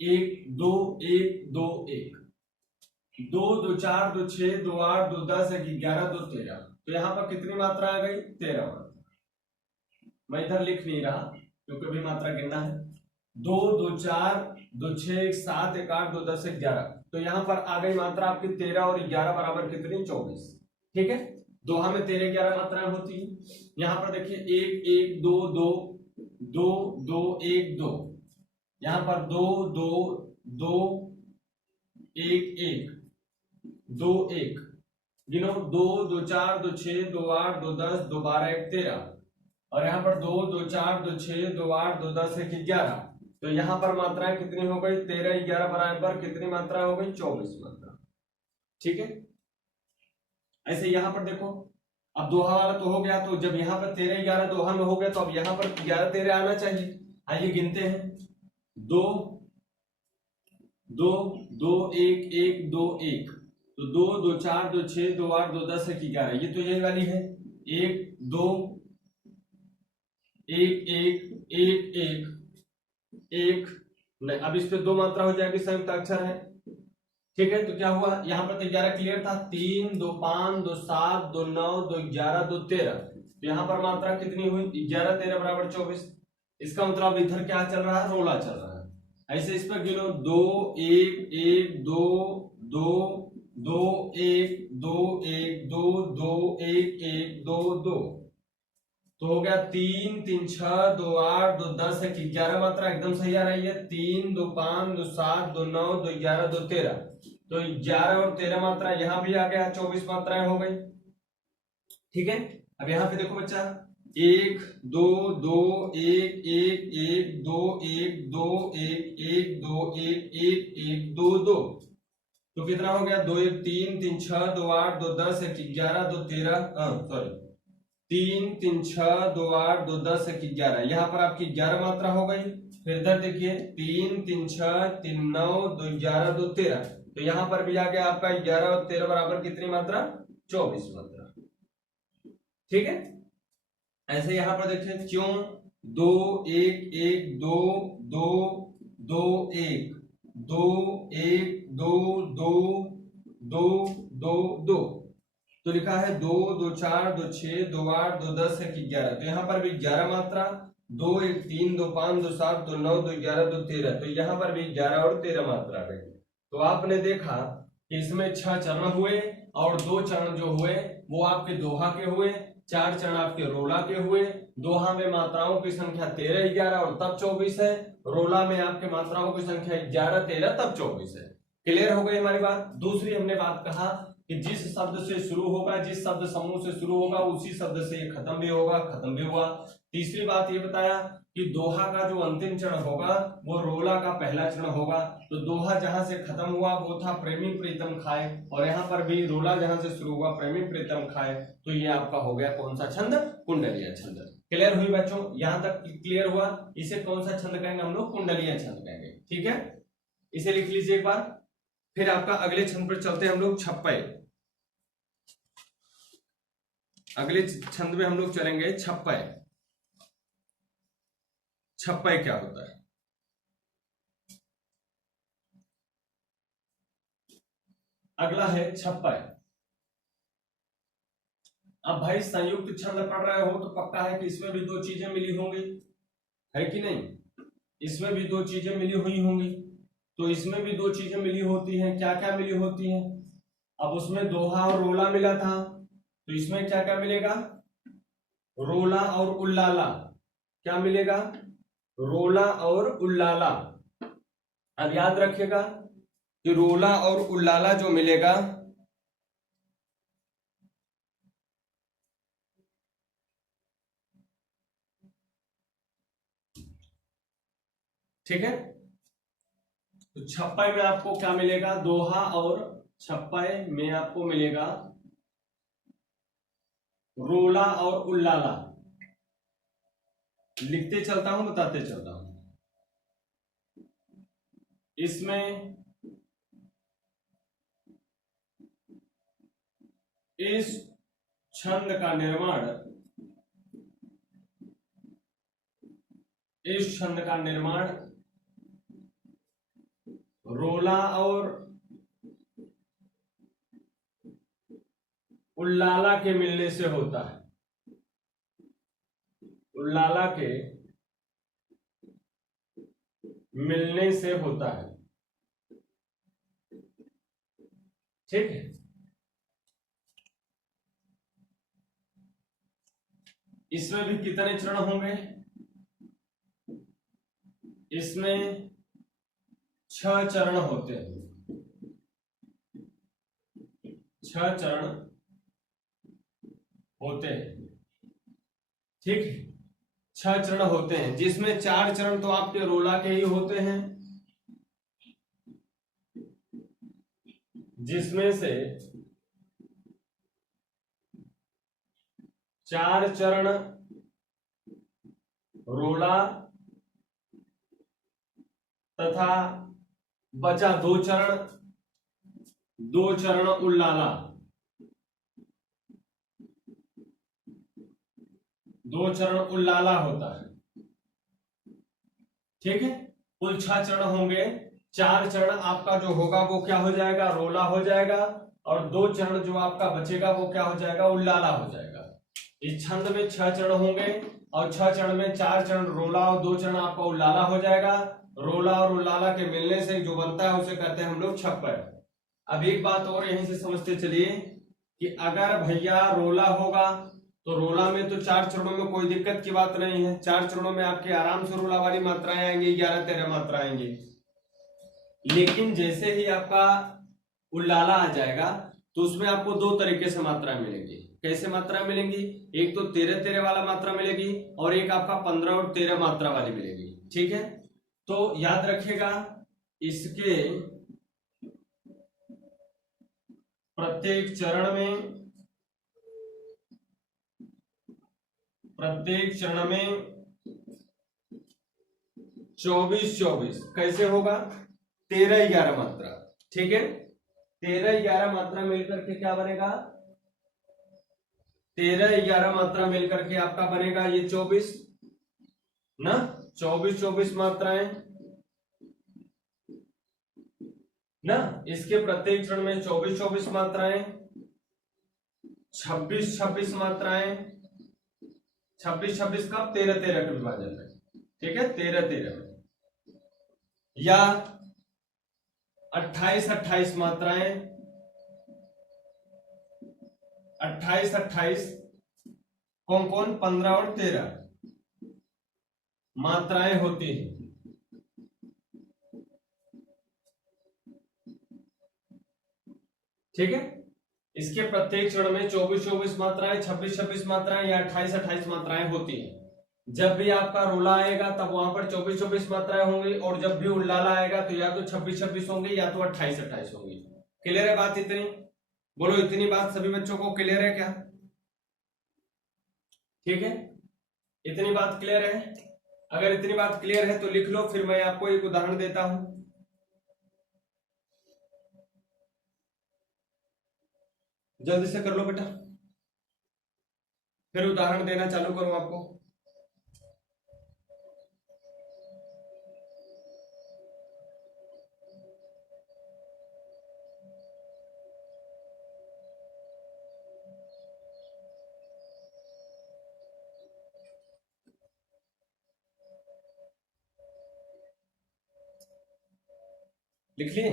1 2 1 2 1 2 2 4 2 6 2 8 2 10 1 11 2 13। तो यहां पर कितनी मात्रा आ गई? 13 मात्रा। मैं इधर लिख नहीं रहा क्योंकि अभी मात्रा गिनना है। 2 2 4 2 6 1 7 1 8 2 10 1 11। तो यहां पर आ गई मात्रा आपकी 13 और 11 बराबर कितनी? 24। ठीक है, दोहा में 13 11 मात्राएं होती है। यहां पर देखिए 1 1 2 2 2 2 1 2, यहां पर 2 2 2 1 1 2 1, गिनो 2 2 4 2 6 2 8 2 10 2 12 1 13, और यहाँ पर 2 2 4 2 6 2 8 2 10 1 11। तो यहाँ पर मात्राएं कितनी हो गई? 13 11 बराबर कितनी मात्रा हो गई? 24 मात्रा। ठीक है, ऐसे यहाँ पर देखो, अब दोहा वाला तो हो गया, तो जब यहाँ पर 13 11 दोहा में हो गया तो अब यहाँ पर 11 13 आना चाहिए। आइए गिनते हैं। 2 2 2 1 1 2 1, तो 2 2 4 2 6 2 8 2 10 1 11, ये तो यही वाली है। 1 2 1 1 1 1 1, नहीं अब इस पे 2 मात्रा हो जाएगी, संयुक्त अक्षर है। ठीक है, तो क्या हुआ? यहाँ पर तो 11 क्लियर था। 3 2 5 2 7 2 9 2 11 2 13। तो यहाँ पर मात्रा कितनी हुई? 11 13 बराबर 24। इसका मतलब इधर क्या चल रहा है? रोला चल रहा है। ऐसे इस पर गिनो 2 1 1 2 2 2 1 2 1 2 2 1 1 2 2। तो हो गया 3 3 6 2 8 2 10 1 11 मात्रा एकदम सही आ रही है। 3 2 5 2 7 2 9 2 11 2 13। तो 11 और 13 मात्रा यहाँ भी आ गया, 24 मात्राएं हो गई। ठीक है, अब यहाँ पे देखो बच्चा, 1 2 2 1 1 1 2 1 2 1 1 2 1 1 1 2 2। तो कितना हो गया? 2 1 3 3 6 2 8 2 10 1 11 2 13, सॉरी 3 3 6 2 8 2 10 1 11, यहाँ पर आपकी 11 मात्रा हो गई। फिर इधर देखिए 3 3 6 3 9 2 11 2 13। तो यहाँ पर भी आ गया आपका 11 और 13 बराबर कितनी मात्रा? 24 मात्रा। ठीक है, ऐसे यहाँ पर देखिए क्यों 2 1 1 2 2 2 1 2 1 2 2 2 2 2। तो लिखा है 2 2 4 2 6 2 8 2 10 1 11। तो यहाँ पर भी 11 मात्रा। 2 1 3 2 5 2 7 2 9 2 11 2 13। तो यहाँ पर भी 11 और 13 मात्रा गई। तो आपने देखा कि इसमें 6 चरण हुए और 2 चरण जो हुए वो आपके दोहा के हुए, 4 चरण आपके रोला के हुए। दोहा में मात्राओं की संख्या 13 11 और तब 24 है। रोला में आपके मात्राओं की संख्या 11 13 तब 24 है। क्लियर हो गई हमारी बात। दूसरी हमने बात कहा कि जिस शब्द से शुरू होगा, जिस शब्द समूह से शुरू होगा, उसी शब्द से ये खत्म भी होगा, खत्म भी हुआ। तीसरी बात ये बताया कि दोहा का जो अंतिम चरण होगा वो रोला का पहला चरण होगा। तो दोहा जहां से खत्म हुआ वो था प्रेमी प्रीतम खाए, और यहाँ पर भी रोला जहां से शुरू हुआ प्रेमी प्रीतम खाए। तो ये आपका हो गया कौन सा छंद? कुंडलीय छंद। क्लियर हुई बच्चों? यहां तक क्लियर हुआ। इसे कौन सा छंद कहेंगे हम लोग? कुंडलीय छंद कहेंगे। ठीक है, इसे लिख लीजिए एक बार। फिर आपका अगले छंद पर चलते हैं हम लोग, छप्पय। अगले छंद में हम लोग चलेंगे छप्पय। छप्पय क्या होता है? अगला है छप्पय। अब भाई संयुक्त छंद पढ़ रहे हो तो पक्का है कि इसमें भी 2 चीजें मिली होंगी, है कि नहीं? इसमें भी 2 चीजें मिली हुई होंगी। तो इसमें भी दो चीजें मिली होती हैं। क्या क्या मिली होती हैं? अब उसमें दोहा और रोला मिला था, तो इसमें क्या क्या मिलेगा? रोला और उल्लाला। क्या मिलेगा? रोला और उल्लाला। अब याद रखिएगा कि रोला और उल्लाला जो मिलेगा, ठीक है। तो छप्पय में आपको क्या मिलेगा? दोहा और छप्पय में आपको मिलेगा रोला और उल्लाला। लिखते चलता हूं, बताते चलता हूं। इसमें इस छंद का निर्माण, इस छंद का निर्माण रोला और उल्लाला के मिलने से होता है। उल्लाला के मिलने से होता है, ठीक है। इसमें भी कितने चरण होंगे? इसमें 6 चरण होते हैं। 6 चरण होते हैं, ठीक है। 6 चरण होते हैं, जिसमें 4 चरण तो आपके रोला के ही होते हैं, जिसमें से 4 चरण रोला तथा बचा 2 चरण, 2 चरण उल्लाला। 2 चरण उल्लाला होता है, ठीक है। कुल 6 चरण होंगे। 4 चरण आपका जो होगा वो क्या हो जाएगा? रोला हो जाएगा, और 2 चरण जो आपका बचेगा वो क्या हो जाएगा? उल्लाला हो जाएगा। इस छंद में 6 चरण होंगे, और 6 चरण में 4 चरण रोला और 2 चरण आपका उल्लाला हो जाएगा। रोला और उल्लाला के मिलने से जो बनता है उसे कहते हैं हम लोग छप्पर। अब एक बात और यहीं से समझते चलिए कि अगर भैया रोला होगा तो रोला में तो 4 चरणों में कोई दिक्कत की बात नहीं है। 4 चरणों में आपके आराम से रोला वाली मात्राएं आएंगी, 11-13 मात्रा आएंगी। लेकिन जैसे ही आपका उल्लाला आ जाएगा तो उसमें आपको 2 तरीके से मात्राएं मिलेंगी। कैसे मात्रा मिलेंगी? एक तो 13-13 वाला मात्रा मिलेगी, और एक आपका 15 और 13 मात्रा वाली मिलेगी, ठीक है। तो याद रखिएगा, इसके प्रत्येक चरण में, प्रत्येक चरण में 24-24 कैसे होगा? 13-11 मात्रा, ठीक है। 13-11 मात्रा मिलकर के क्या बनेगा? 13-11 मात्रा मिलकर के आपका बनेगा ये 24 ना। 24-24 मात्राएं ना। इसके प्रत्येक चरण में 24-24 मात्राएं, 26-26 मात्राएं। 26-26 कब? 13-13 के विभाजन में, ठीक है। 13-13 में, या 28-28 मात्राएं। 28-28 कौन कौन? 15 और 13 मात्राएं होती हैं, ठीक है। इसके प्रत्येक चरण में 24-24 मात्राएं, 26-26 मात्राएं या 28-28 मात्राएं होती हैं। जब भी आपका रोला आएगा तब वहां पर 24-24 मात्राएं होंगी, और जब भी उल्लाला आएगा तो या तो 26-26 होंगी या तो 28-28 होंगी। क्लियर है बात इतनी? बोलो, इतनी बात सभी बच्चों को क्लियर है क्या? ठीक है, इतनी बात क्लियर है? अगर इतनी बात क्लियर है तो लिख लो, फिर मैं आपको एक उदाहरण देता हूं। जल्दी से कर लो बेटा, फिर उदाहरण देना चालू करूं आपको। लिख लिए?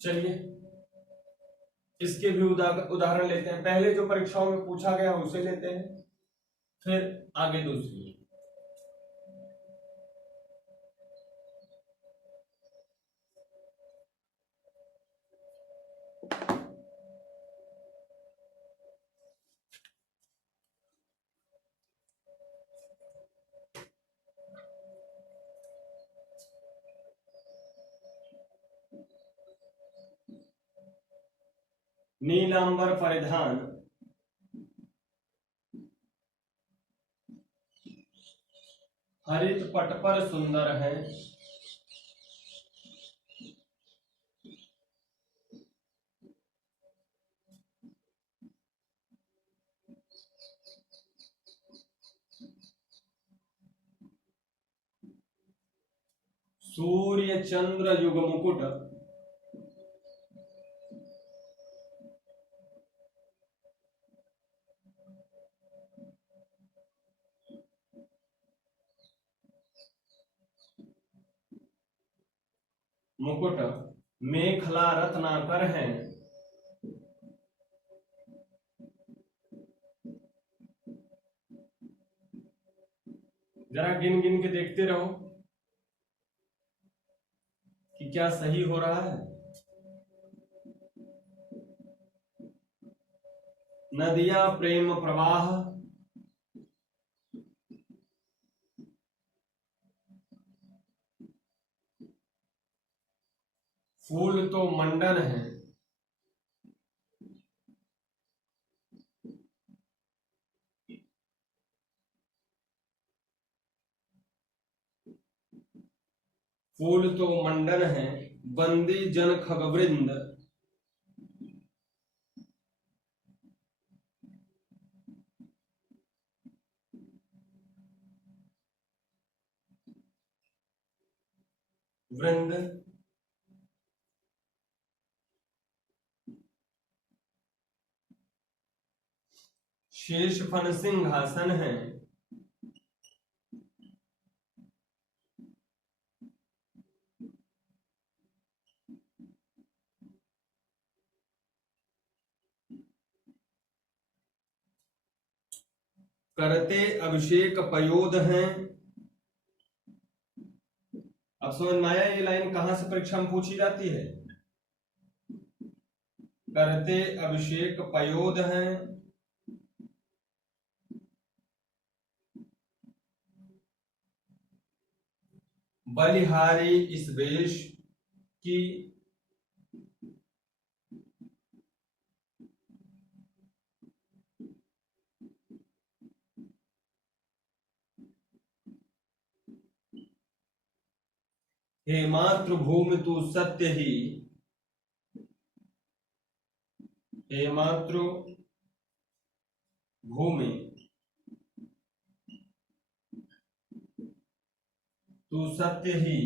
चलिए इसके भी उदाहरण लेते हैं। पहले जो परीक्षाओं में पूछा गया उसे लेते हैं, फिर आगे दूसरी। नीलांबर परिधान हरित पट पर सुंदर है, सूर्य चंद्र युग मुकुट मुकुट मेखला रत्नाकर है, जरा गिन गिन के देखते रहो कि क्या सही हो रहा है। नदियां प्रेम प्रवाह, फूल तो मंडन है, फूल तो मंडन है, बंदी जन खगवृंद, वृंद शेष फन सिंहासन है, करते अभिषेक पयोध हैं। अब समझ में आया ये लाइन कहां से परीक्षा में पूछी जाती है? करते अभिषेक पयोध हैं, बलिहारी इस वेश की, हे मातृभूमि तू सत्य ही, हे मातृभूमि तू सत्य ही,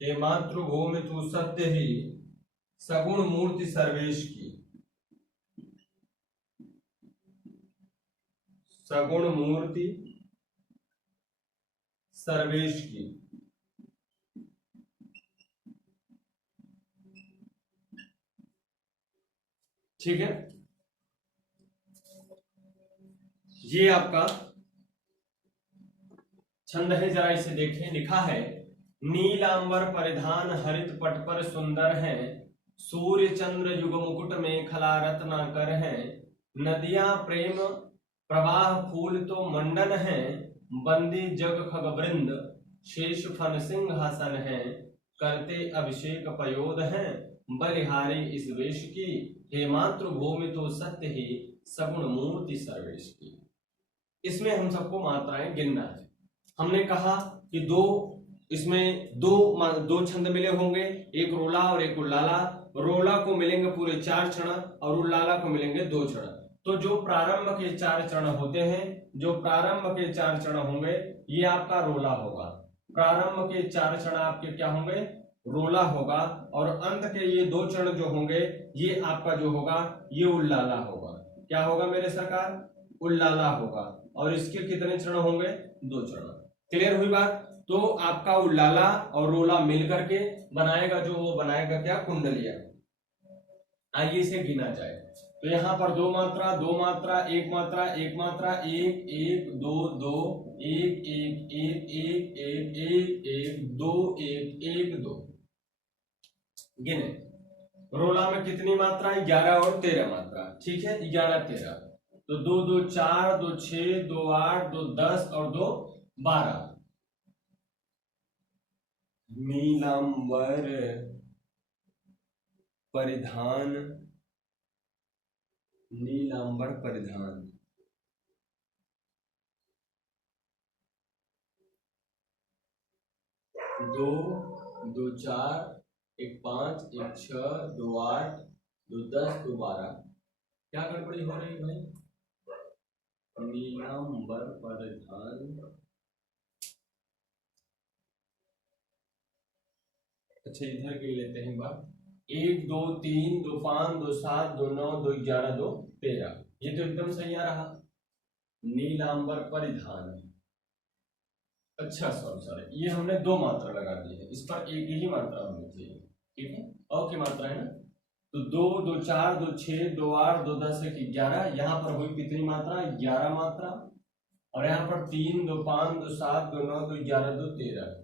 हे मातृभूमि तू सत्य ही, सगुण मूर्ति सर्वेश की, सगुण मूर्ति सर्वेश की। ठीक है, ये आपका छंद है, जरा इसे देखें। लिखा है नीलांबर परिधान हरित पट पर सुंदर है, सूर्य चंद्र युग मुकुट में खला रत्नाकर है, नदियां प्रेम प्रवाह फूल तो मंडन है, बंदी जग खगवृंद शेष फन सिंहासन है, करते अभिषेक पयोध हैं, बलिहारी इस वेश की, हे मातृभूमि तो सत्य ही, सगुण मूर्ति सर्वेश की। इसमें हम सबको मात्राएं गिनना है। हमने कहा कि इसमें दो छंद मिले होंगे, एक रोला और एक उल्लाला। रोला को मिलेंगे पूरे 4 चरण और उल्लाला को मिलेंगे 2 चरण। तो जो प्रारंभ के 4 चरण होते हैं, जो प्रारंभ के 4 चरण होंगे ये आपका रोला होगा। प्रारंभ के 4 चरण आपके क्या होंगे? रोला होगा। और अंत के ये 2 चरण जो होंगे ये आपका जो होगा ये उल्लाला होगा। क्या होगा मेरे सरकार? उल्लाला होगा। और इसके कितने चरण होंगे? 2 चरण। क्लियर हुई बात? तो आपका वो लाला और रोला मिल करके बनाएगा जो वो बनाएगा क्या? कुंडलिया। आइए इसे गिना जाए। तो यहाँ पर 2 मात्रा, 2 मात्रा, 1 मात्रा, 1 मात्रा, 1 1 2 2 1 1 1 1 1 1 1 2 1 1 2 गिने। रोला में कितनी मात्रा? 11 और 13 मात्रा। ठीक है, 11 13। तो 2 2 4 2 6 2 8 2 10 और 2 12। नीलांबर परिधान, नीलांबर परिधान। 2 2 4 1 5 1 6 2 8 2 10 2 12। क्या गड़बड़ी हो रही है भाई? नीलांबर परिधान। अच्छा इधर गिन लेते हैं बात। 1 2 3 2 5 2 7 2 9 2 11 2 13। ये तो एकदम सही आ रहा। नीलांबर परिधान। अच्छा सॉरी ये हमने 2 मात्रा लगा दी है, इस पर एक ही मात्रा होनी चाहिए। ठीक है, और की मात्रा है ना। तो 2 2 4 2 6 2 8 2 10 1 11। यहाँ पर हुई कितनी मात्रा? 11 मात्रा। और यहाँ पर 3 2 5 2 7 2 9 2 11 2 13।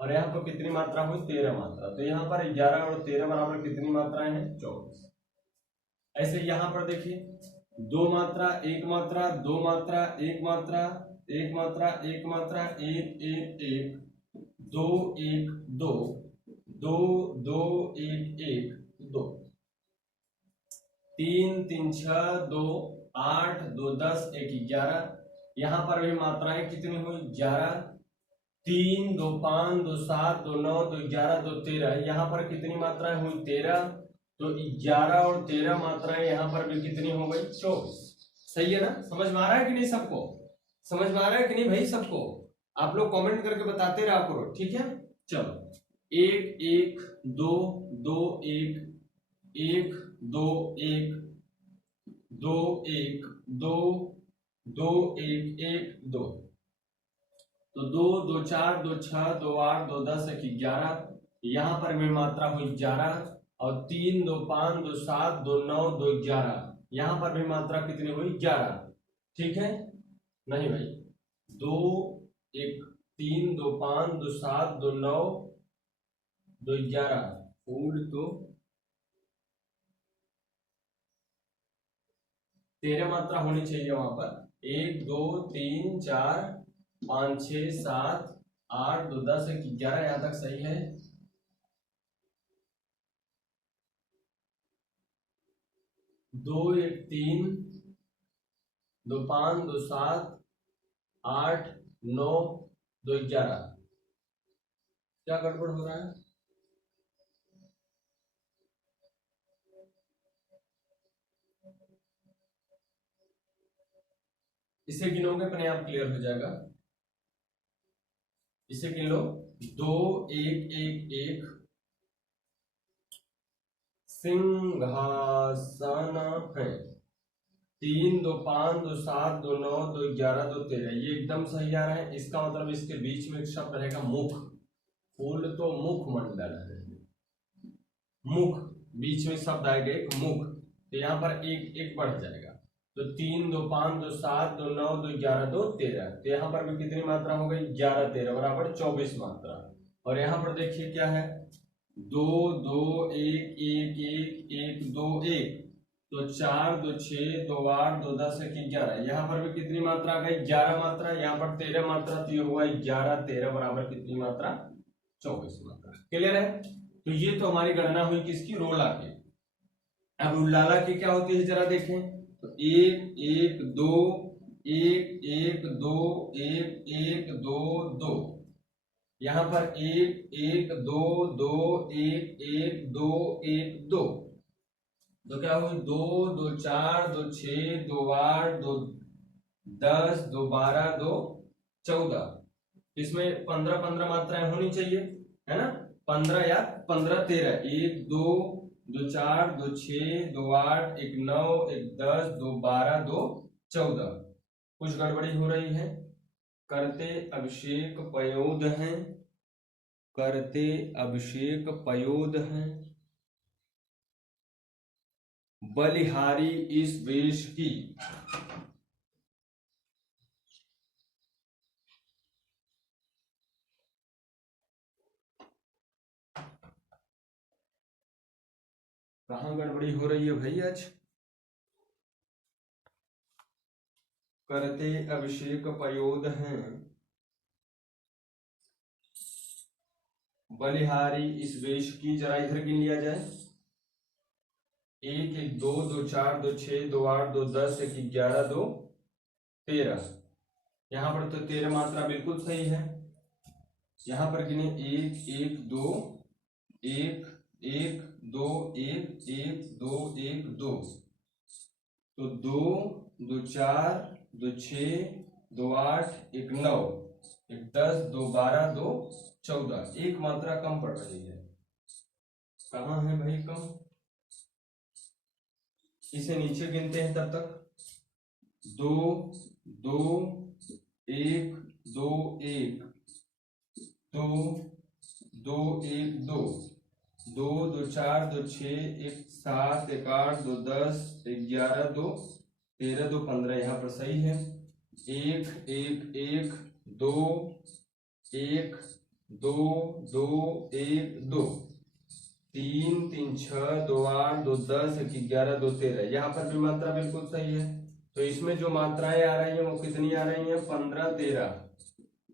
और यहाँ पर कितनी मात्रा हुई? 13 मात्रा। तो यहाँ पर 11 और 13 बराबर कितनी मात्राएं हैं? 24। ऐसे यहाँ पर देखिए 2 मात्रा, 1 मात्रा, 2 मात्रा, 1 मात्रा, 1 मात्रा, 1 मात्रा, 1 1 1 2 1 2 2 2 1 1 2 3 3 6 2 8 2 10 1 11। यहाँ पर भी मात्राएं कितनी हुई? 11। 3 2 5 2 7 2 9 2 11 2 13। यहाँ पर कितनी मात्राएं हुई? 13। तो 11 और 13 मात्राएं यहाँ पर भी कितनी हो गई? 24। सही है ना? समझ में आ रहा है कि नहीं सबको? समझ में आ रहा है कि नहीं भाई सबको? आप लोग कमेंट करके बताते रहा करो। ठीक है, चलो 1 1 2 2 1 1 2 1 2 1 2 2 1 1 2। तो 2 2 4 2 6 2 8 2 10 1 11। यहाँ पर भी मात्रा हुई 11। और 3 2 5 2 7 2 9 2 11। यहाँ पर भी मात्रा कितनी हुई? 11। ठीक है, नहीं भाई 2 1 3 2 5 2 7 2 9 2 11 फूल तो 13 मात्रा होनी चाहिए वहां पर। 1 2 3 4 5 6 7 8 2 10 1 11। यहां तक सही है। 2 1 3 2 5 2 7 8 9 2 11। क्या गड़बड़ हो रहा है? इसे गिनोगे अपने आप क्लियर हो जाएगा। इसे गिन लो। 2 1 1 1 सिंहासन है। 3 2 5 2 7 2 9 2 11 2 13। ये एकदम सही आ रहा है। इसका मतलब इसके बीच में एक शब्द रहेगा मुख। फूल तो मुख मंडल है। मुख, बीच में शब्द आएगा एक मुख। तो यहाँ पर एक एक बढ़ जाएगा। तो 3 2 5 2 7 2 9 2 11 2 13। तो यहाँ पर भी कितनी मात्रा हो गई? 11 13 बराबर 24 मात्रा। और यहाँ पर देखिए क्या है? 2 2 1 1 1 1 2 1। तो 4 2 6 2 8 2 10 1 11। यहाँ पर भी कितनी मात्रा आ गई? 11 मात्रा। यहाँ पर 13 मात्रा। तो ये हुआ 11 13 बराबर कितनी मात्रा? 24 मात्रा। क्लियर है? तो ये तो हमारी गणना हुई किसकी? रोला की। अब उल्लाला की क्या होती है जरा देखें। तो 1 1 2 1 1 2 1 1 2 2। यहाँ पर 1 1 2 2 1 1 2 1 2। तो क्या हुई? 2 2 4 2 6 2 8 2 10 2 12 2 14। इसमें 15 15 मात्राएं होनी चाहिए, है ना? 15 या 15 13। 1 2 2 4 2 6 2 8 1 9 1 10 2 12 2 14। कुछ गड़बड़ी हो रही है। करते अभिषेक पयोद हैं, करते अभिषेक पयोद हैं, बलिहारी इस वेश की, कहां गड़बड़ी हो रही है भाई आज। करते अभिषेक पयोद हैं, बलिहारी इस वेश की, जरा इधर गिन लिया जाए। 1 1 2 2 4 2 6 2 8 2 10 1 11 2 13। यहां पर तो 13 मात्रा बिल्कुल सही है। यहां पर गिने 1 1 2 1 1 2 1 1 2 1 2, तो 2 2 4 2 6 2 8 1 9 1 10 2 12 2 14, एक मात्रा कम पड़ रही है। कहाँ है भाई कम, इसे नीचे गिनते हैं तब तक। 2 2 1 2 1 2 2 1 2 2 2 4 2 6 1 7 1 8 2 10 11 2 13 2 15, यहाँ पर सही है। 1 1 1 2 1 2 2 1 2 3 3 6 2 8 2 10 1 11 2 13, यहाँ पर भी मात्रा बिल्कुल सही है। तो इसमें जो मात्राएं आ रही हैं वो कितनी आ रही हैं, 15 13,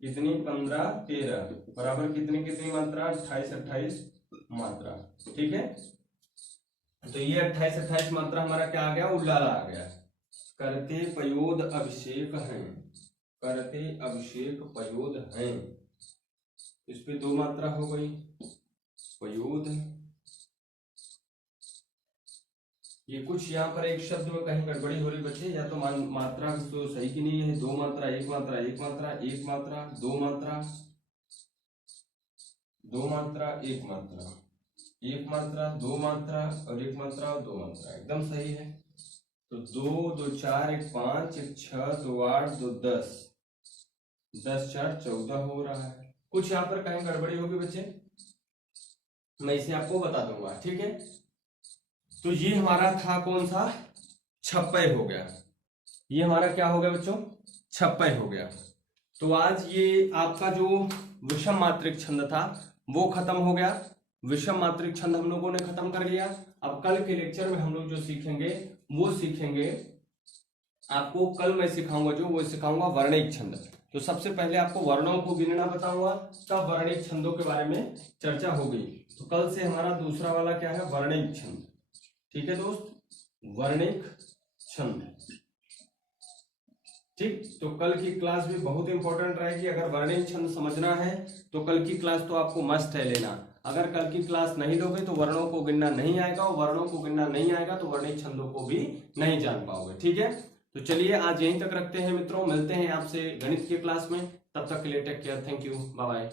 कितनी 15 13 बराबर कितनी कितनी मात्रा, 28 28 मात्रा। ठीक है, तो ये 28 28 मात्रा हमारा क्या आ गया, उल्लाला आ गया। करते पयोद अभिषेक हैं, करते अभिषेक पयोद हैं, इस पे 2 मात्रा हो गई, पयोद। ये कुछ यहाँ पर एक शब्द में कहीं गड़बड़ी हो रही बच्चे, या तो मात्रा तो सही की नहीं है। 2 मात्रा 1 मात्रा 1 मात्रा 1 मात्रा 2 मात्रा 2 मात्रा 1 मात्रा 1 मात्रा 2 मात्रा और 1 मात्रा और 2 मात्रा, एकदम सही है। तो 2 2 4 1 5 1 6 2 8 2 10 10 4 14 हो रहा है। कुछ यहाँ पर कहीं गड़बड़ी होगी बच्चे, मैं इसे आपको बता दूंगा। ठीक है, तो ये हमारा था कौन सा, छप्पय हो गया। ये हमारा क्या हो गया बच्चों, छप्पय हो गया। तो आज ये आपका जो विषम मात्रिक छंद था वो खत्म हो गया। विषम मात्रिक छंद हम लोगों ने खत्म कर लिया। अब कल के लेक्चर में हम लोग जो सीखेंगे वो सीखेंगे, आपको कल मैं सिखाऊंगा जो वो सिखाऊंगा वर्णिक छंद। तो सबसे पहले आपको वर्णों को गिनना बताऊंगा, तब वर्णिक छंदों के बारे में चर्चा होगी। तो कल से हमारा दूसरा वाला क्या है, वर्णिक छंद। ठीक है दोस्त, वर्णिक छंद। ठीक, तो कल की क्लास भी बहुत इंपॉर्टेंट रहेगी। अगर वर्णिक छंद समझना है तो कल की क्लास तो आपको मस्ट है लेना। अगर कल की क्लास नहीं लोगे तो वर्णों को गिनना नहीं आएगा, और वर्णों को गिनना नहीं आएगा तो वर्णिक छंदों को भी नहीं जान पाओगे। ठीक है, तो चलिए आज यहीं तक रखते हैं मित्रों, मिलते हैं आपसे गणित की क्लास में। तब तक के लिए take care, thank you, bye bye.